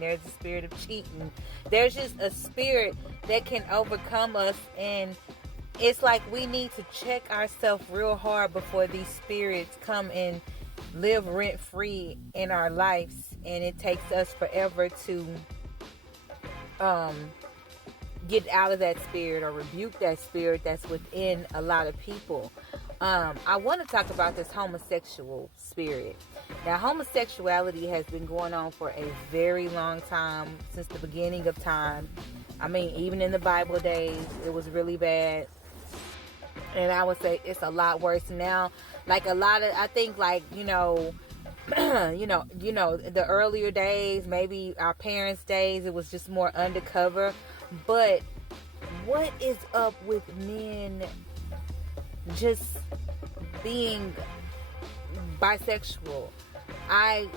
There's a spirit of cheating. There's just a spirit that can overcome us, and it's like we need to check ourselves real hard before these spirits come and live rent free in our lives, and it takes us forever to um get out of that spirit or rebuke that spirit that's within a lot of people. I want to talk about this homosexual spirit. Now, homosexuality has been going on for a very long time, since the beginning of time. I mean, even in the Bible days, it was really bad. And I would say it's a lot worse now. Like a lot of, I think, like, the earlier days, maybe our parents' days, it was just more undercover. But what is up with men just being bisexual? I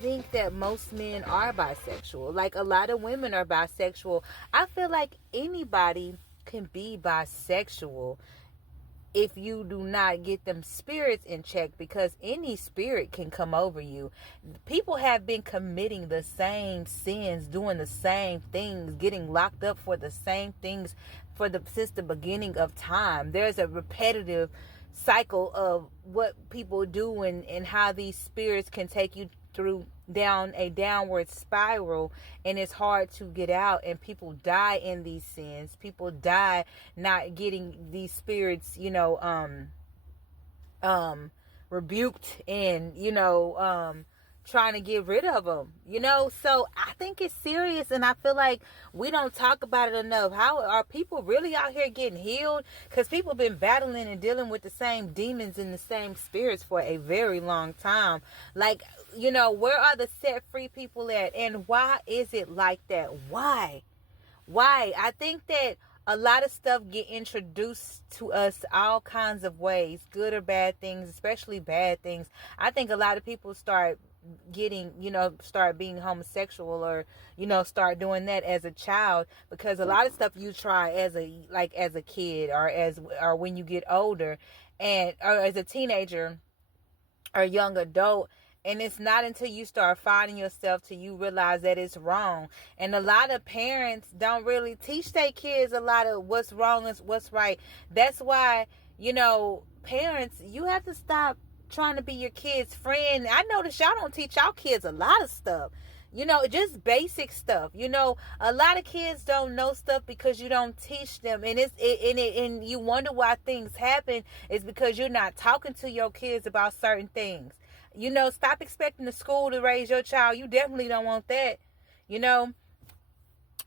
think that most men are bisexual. Like, a lot of women are bisexual. I feel like anybody can be bisexual if you do not get them spirits in check, because any spirit can come over you. People have been committing the same sins, doing the same things, getting locked up for the same things since the beginning of time. There's a repetitive cycle of what people do, and how these spirits can take you through down a downward spiral, and it's hard to get out, and people die in these sins. People die not getting these spirits rebuked, and trying to get rid of them. So I think it's serious, and I feel like we don't talk about it enough. How are people really out here getting healed? Because people have been battling and dealing with the same demons and the same spirits for a very long time. Like, where are the set free people at? And why is it like that? Why? I think that a lot of stuff get introduced to us all kinds of ways, good or bad things, especially bad things. I think a lot of people start being homosexual, or start doing that as a child, because a lot of stuff you try as a kid, or when you get older, or as a teenager or young adult. And it's not until you start finding yourself till you realize that it's wrong. And a lot of parents don't really teach their kids a lot of what's wrong and what's right. That's why, parents, you have to stop trying to be your kid's friend. I notice y'all don't teach y'all kids a lot of stuff. Just basic stuff. A lot of kids don't know stuff because you don't teach them. And you wonder why things happen is because you're not talking to your kids about certain things. Stop expecting the school to raise your child. You definitely don't want that.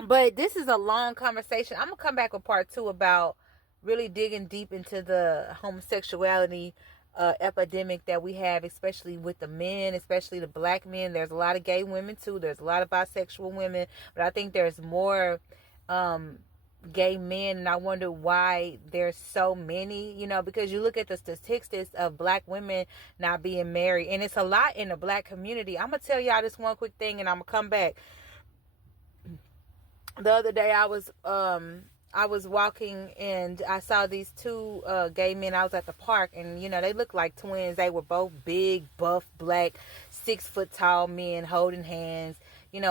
But this is a long conversation. I'm going to come back with part 2 about really digging deep into the homosexuality epidemic that we have, especially with the men, especially the black men. There's a lot of gay women too. There's a lot of bisexual women, but I think there's more gay men, and I wonder why there's so many, because you look at the statistics of black women not being married, and it's a lot in the black community. I'm gonna tell y'all this one quick thing, and I'm gonna come back. The other day I was walking, and I saw these two gay men. I was at the park, and they looked like twins. They were both big, buff, black, 6 foot tall men holding hands.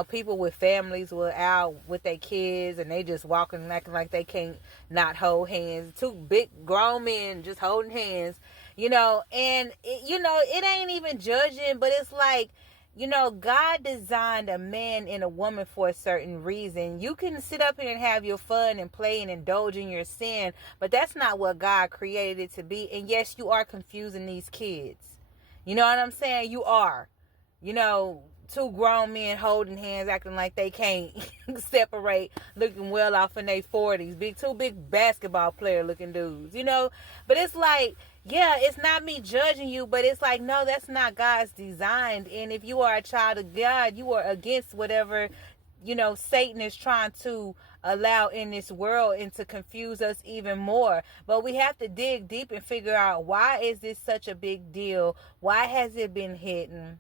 People with families were out with their kids, and they just walking and acting like they can't not hold hands. 2 big grown men just holding hands, and it ain't even judging, but it's like, God designed a man and a woman for a certain reason. You can sit up here and have your fun and play and indulge in your sin, but that's not what God created it to be. And yes, you are confusing these kids. You know what I'm saying? You are. 2 grown men holding hands, acting like they can't separate, looking well off in their 40s. 2 big basketball player looking dudes, But it's like, yeah, it's not me judging you, but it's like, no, that's not God's design. And if you are a child of God, you are against whatever, Satan is trying to allow in this world, and to confuse us even more. But we have to dig deep and figure out, why is this such a big deal? Why has it been hidden?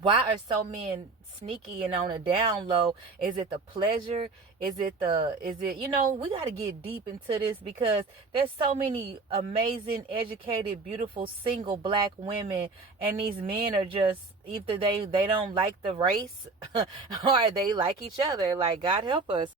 Why are so men sneaky and on a down low? Is it the pleasure? We got to get deep into this, because there's so many amazing, educated, beautiful, single black women, and these men are just either they don't like the race or they like each other. Like, God help us.